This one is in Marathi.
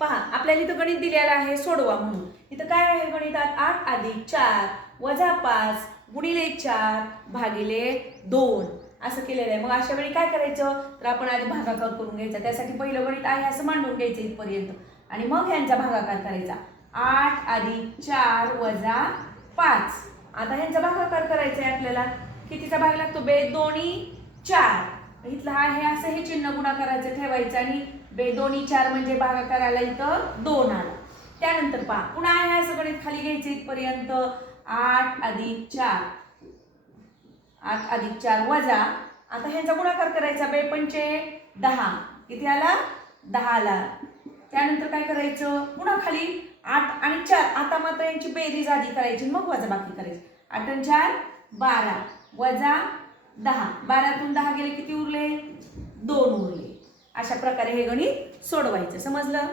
पहा आपल्याला इथं गणित दिलेलं आहे सोडवा म्हणून. इथं काय आहे गणितात 8 अधिक 4 वजा 5 गुणिले 4 भागिले 2 असं केलेलं आहे. मग अशा वेळी काय करायचं तर आपण आधी भागाकार करून घ्यायचा. त्यासाठी पहिलं गणित आहे असं मांडून घ्यायचं इथपर्यंत आणि मग ह्यांचा भागाकार करायचा. 8 अधिक 4 वजा 5. आता ह्यांचा भागाकार करायचा आहे आपल्याला. कितीचा भाग लागतो बे दोन्ही 4. इथलं आहे असं हे चिन्ह गुणाकाराचं ठेवायचं आणि बे दोन्ही 4 म्हणजे भागाकाराला इथं 2 आला. त्यानंतर पहा पुन्हा आहे असं गणित खाली घ्यायचं इथपर्यंत. 8 अधिक 4 8 अधिक 4 वजा आता ह्यांचा गुणाकार करायचा. बे पंचे 10. किती आला 10 आला. त्यानंतर काय करायचं पुन्हा खाली 8 आणि 4 आता मात्र यांची बेरीज आधी करायची मग वजाबाकी करायची. 8 आणि 4 12 वजा 10. 12तून 10 गेले किती उरले 2 उरले. अशा प्रकारे हे गणित सोडवायचं. समजलं.